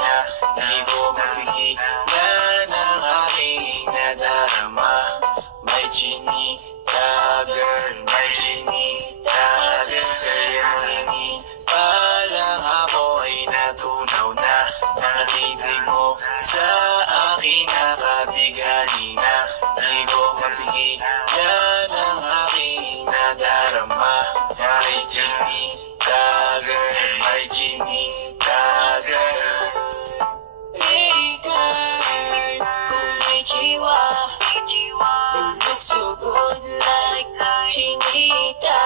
na di ko mapigilan ang aking nadarama. May chinita girl, may chinita girl. Sa'yo hingi pa lang ako ay natunaw na. Nakatibig mo sa aking nakabighani na di ko mapigilan ang aking nadarama. May chinita girl, may chinita girl. Hey girl, kung may chiwa, you look so good like chinita.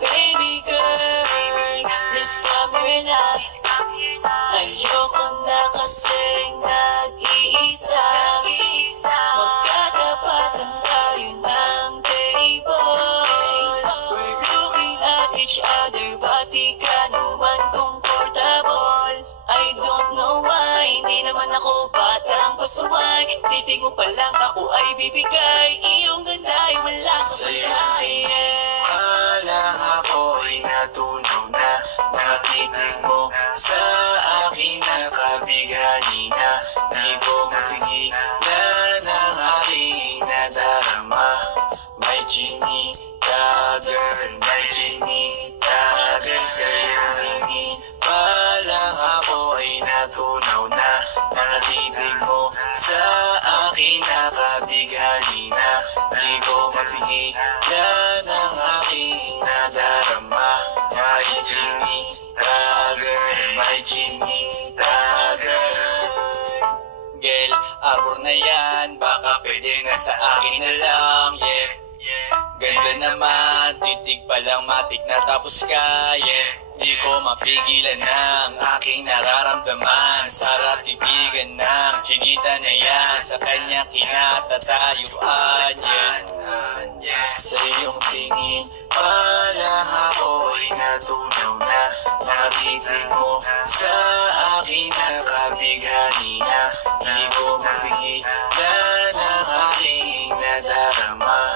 Baby girl, please come here na. Ayoko na kasing nag-iisa. Magkatapatan tayo ng table. We're looking at each other, but di ka naman comfortable. I don't know why, hindi naman ako batang pasuway. Titig mo pa lang ako ay bibigay. Iyong ganda ay wala sa kulay. Palang ako ay natunaw na. Mga titig mo sa akin nakabighani na. Di ko mapigilan ang aking nadarama. May chinita girl, may chinita girl. Sa'yo hingi pa lang ako ay natunaw na. Mga titig mo sa akin nakabighani na. Di ko mapigilan ang aking nadarama. May chinita girl, may chinita girl. Girl, abor na yan, baka pwede na sa akin na lang, yeah. Ganda naman, titig pa lang matik na tapos ka, yeah. Di ko mapigilan ng aking nararamdaman. Sarap tipigan ng chinita na yan. Sa kanya kinatatayuan, yeah. Sa iyong tingin palang ako ay natunaw na. Mga titig mo sa akin nakabighani na. Di ko mapigilan ang aking nadarama.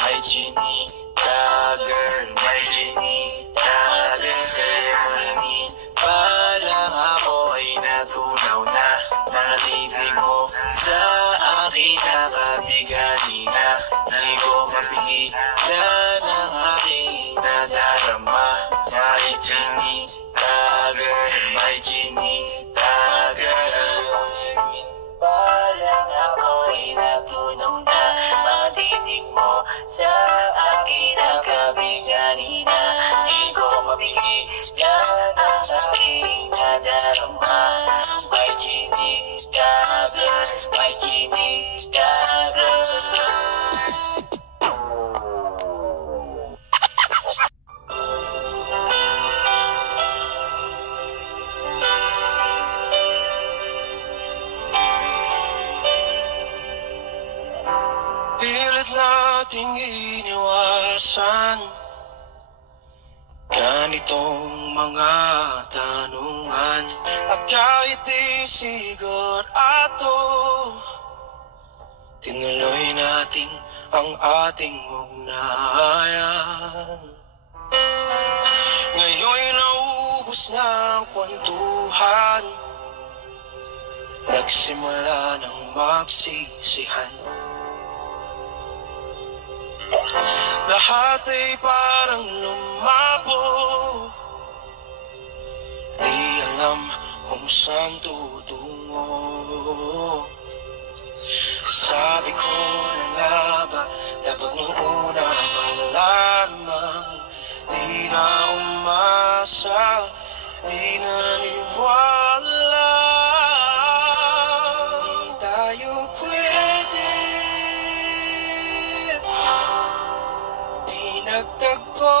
May chinita girl, may chinita girl. Sa'yo hingi pa lang ako ay natunaw na. Mga titig mo sa akin nakabighani na. Di ko mapigilan ang aking nadarama. May chinita girl, may chinita girl. Palang ako ay natunaw na. Mga titig mo sa akin nakabighani na. Di ko mapigilan ang aking nadarama. May chinita girl, may chinita girl. Pilit nating iniwasan ganitong mga tanungan. At kahit di sigurado, tinuloy natin ang ating ugnayan. Ngayon'y naubos na ang kwentuhan. Nagsimula ng magsisihan. Lahat ay parang lumabo. Di alam kung saan tutungo. Sabi ko na nga ba, dapat nung una malamang. Di na umasa, di naniwala. Di tayo pwede. Di nagtagpo,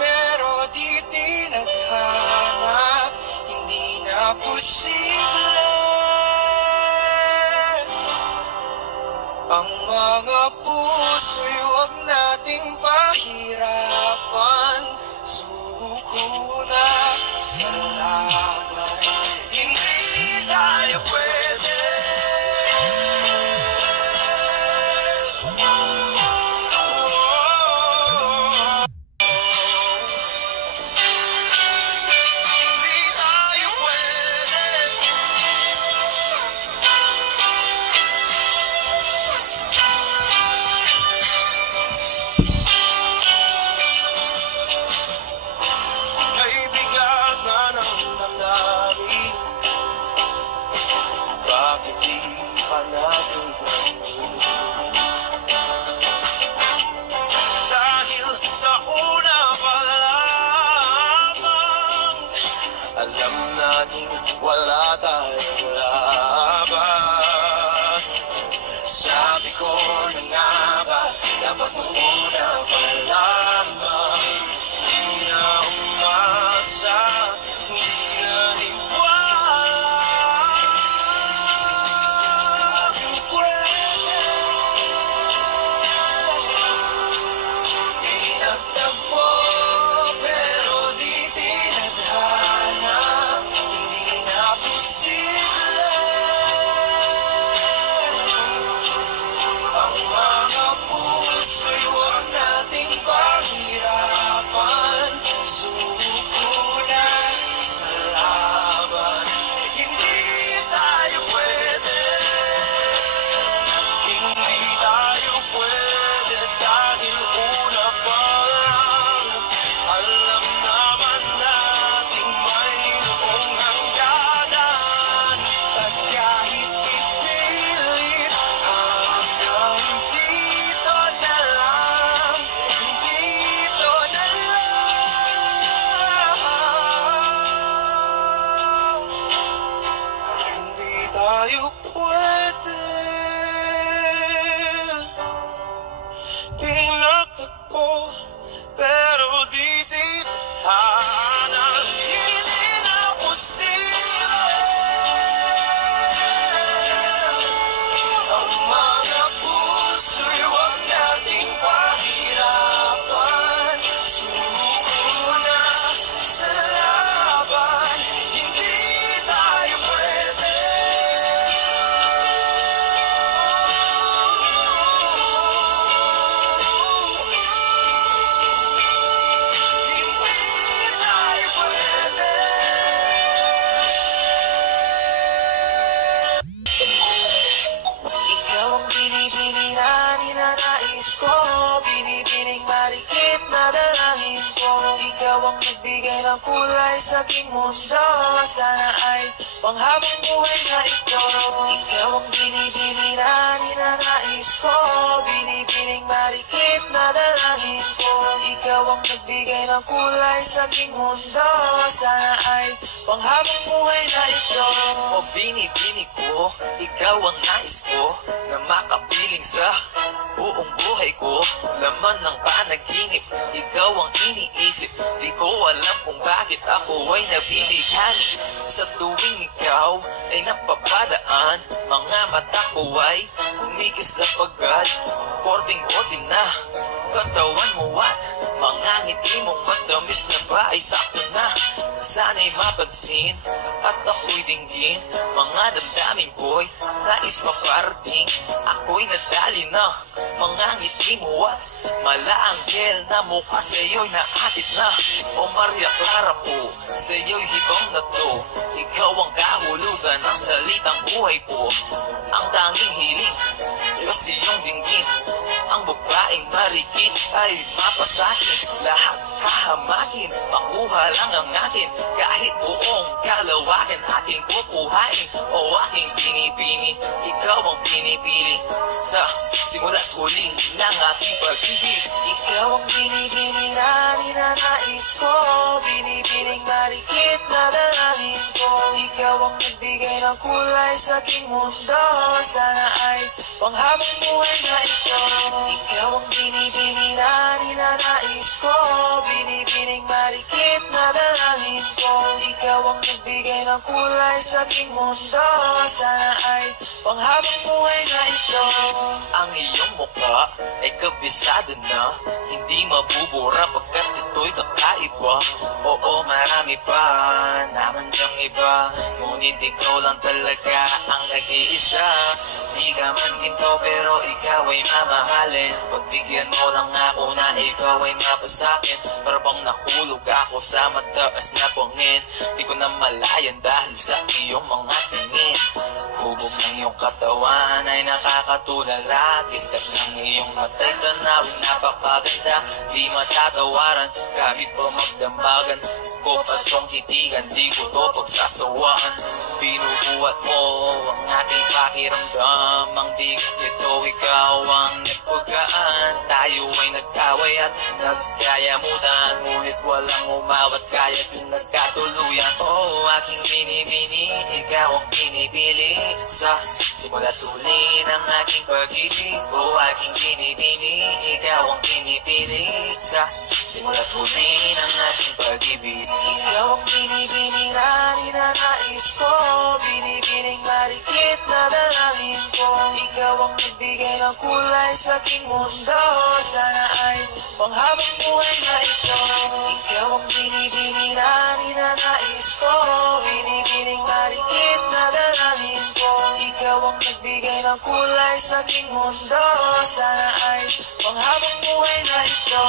pero di tinadhana. Hindi na posible ang mga puso'y huwag nating pahirapan. Suko na sa laban, hindi tayo pwede. Hindi tayo pwede. wala tayong laban. Sabi ko na nga ba, dapat mo una malaman. Hindi na umasa, hindi naniwala. Pinagtagpo pero di tinadhana, hindi na posible. Ang mga puso'y huwag nating pahirapan. Suko na sa laban, hindi tayo pwede. Hindi tayo pwede dahil una pa lang alam naman natin mayroong hangganan. At kahit ipilit hanggang dito na lang, dito na lang. Hindi tayo pwede. Pinagtagpo pero di tinadhana, hindi na posible. Ang mga puso'y huwag nating pahirapan. Suko na sa laban, hindi tayo pwede. Hindi tayo pwede. Ikaw ang binibini na ninanais ko, binibining marikit na dalangin ko. Ikaw ang nagbigay ng kulay sa aking mundo, sana ay panghabang buhay na ito. Ikaw ang binibini na ninanais ko, binibining marikit na dalangin ko. Ikaw ang nagbigay ng kulay sa aking mundo, sana ay panghabang buhay na ito. O binibini ko, ikaw ang nais ko, na makapiling sa buong buhay ko. Laman ng panaginip, ikaw ang iniisip. Di ko alam kung bakit ako ay nabibighani. Sa tuwing ikaw ay napapadaan, mga mata ko ay umikis na pagad. Korting-korting na katawan mo at mga ngiti mong matamis na ba ay sakto na. Sana'y mapansin at ako'y dinggin, mga damdamin ko'y nais maparating. Ako'y nadali na mga ngiti mo at malaanggel na mukha sa'yo'y naakit na. O Maria Clara po, sa'yo'y hibang na to. Ikaw ang kahulugan ng salitang buhay ko. Ang tanging hiling, Diyos iyong dinggin. Ang babaeng marikit ay mapasakin. Lahat hahamakin, makuha lang ang akin. Kahit buong kalawakan aking kukuhain. O aking pinipini, ikaw ang pinipili. Sa simula't huli ng aking pag-ibig. Ikaw ang binibini na ninanais ko, binibining marikit na dalangin ko. Ikaw ang nagbigay ng kulay sa aking mundo, sana ay panghabang buhay na ito. Ikaw ang binibini na ninanais ko, binibining marikit na dalangin ko. Ikaw ang nagbigay ng kulay sa aking mundo, sana ay panghabang buhay na ito. Ang iyong mukha ay kabisado na, hindi mabubura pagkat ito'y kakaiba. Oo, marami pa naman diyang iba, ngunit ikaw lang talaga ang nag-iisa. Di ka man ginto pero ikaw ay mamahalin. Pagbigyan mo lang ako na ikaw ay mapasakin. Para bang nahulog ako sa mataas na bangin. Di ko na malayan dahil sa iyong mga tingin. Hubog ng iyong katawan ay nakakatulala. Kiskat ng iyong matay tanawin napakaganda. Di matatawaran kahit pa magdambagan ko pa siyang titigan. Di ko to pagsasawaan. Binubuhat mo ang aking pakiramdam. Ang bigat nito ikaw ang nagpagaan. Tayo ay nagkaway at nagkayamutan, ngunit walang umawat kaya kung nagkatuluyan. Oh, aking binibini, ikaw ang pinipili. Sa simula't huli ng aking pag-ibig, o aking binibini, ikaw ang pinipili. Sa simula't huli ng aking pag-ibig, ikaw ang binibini na ninanais ko, binibining marikit na dalangin ko. Ikaw ang nagbigay ng kulay sa aking mundo, sana ay panghabang buhay na ito. Ikaw ang binibini na ninanais ko, binibining marikit na dalangin ko. Ikaw ang nagbigay ng kulay sa aking mundo, sana ay panghabang buhay na ito.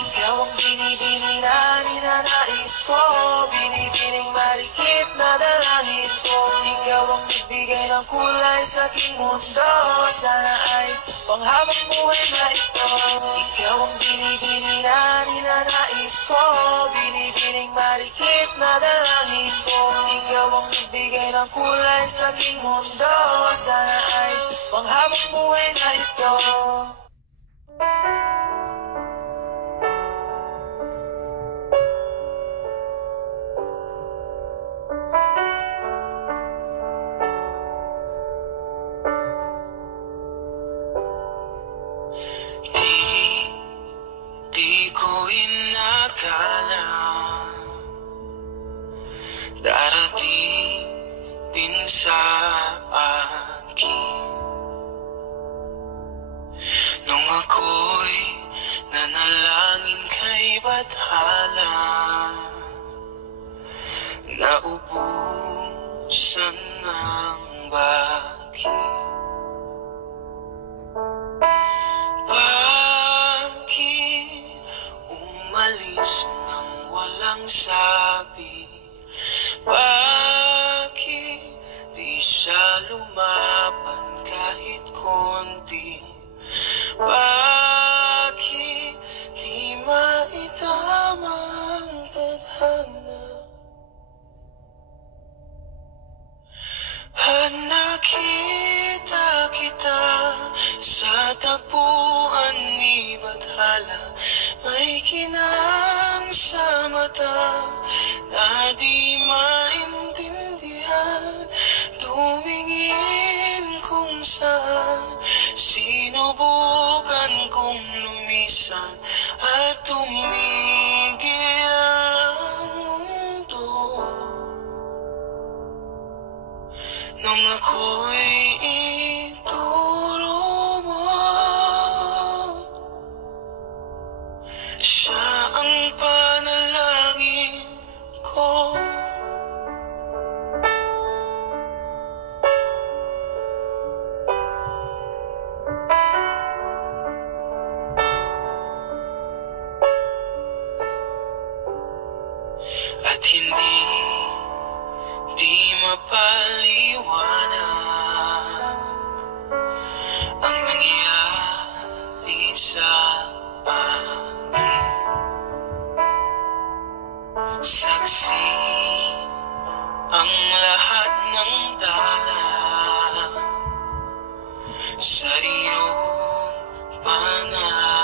Ikaw ang binibini na ninanais ko, binibining marikit na dalangin ko. Ikaw ang nagbigay ng kulay sa aking mundo, sana ay panghabang buhay na ito. Ikaw ang binibini na ninanais ko, binibining marikit na dalangin ko. Ikaw ang nagbigay ng kulay sa aking mundo, sana ay panghabang buhay na ito. Di ko inakala darating din sa akin nung ako'y nanalangin kay Bathala, naubusan ng bakit. Bakit umalis nang walang sabi? Bakit di siya lumaban kahit konti? Bakit di maitama ang tadhana? At nakita kita sa tagpuan ni Bathala, may kinang sa mata na di maintindihan. Tumingin kung saan, sinubukan kong lumisan at tumigil ang mundo. Nung ako'y ituro mo, siya ang panalangin ko. At hindi mapaliwanag ang nangyari sa akin. Saksi ang lahat ng dala sa iyong panalangin.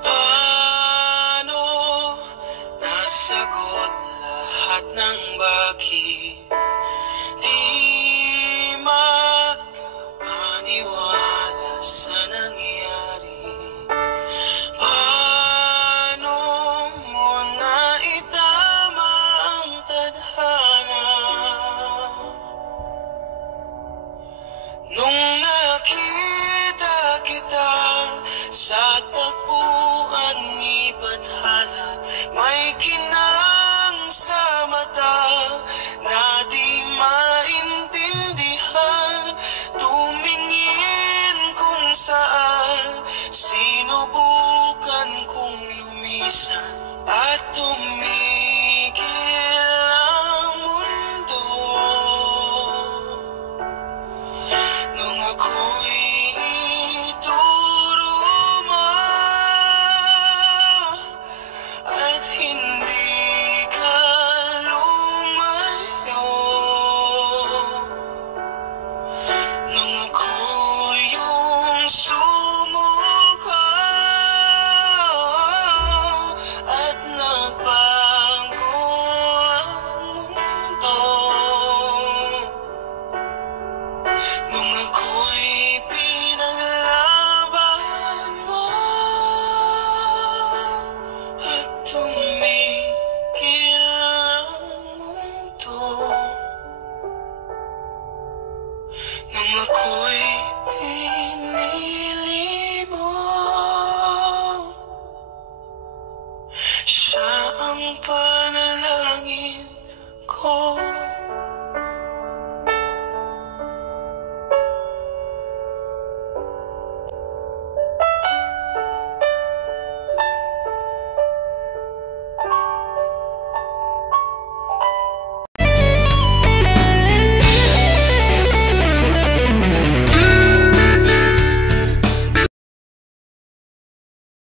Paano nasagot lahat ng bakit?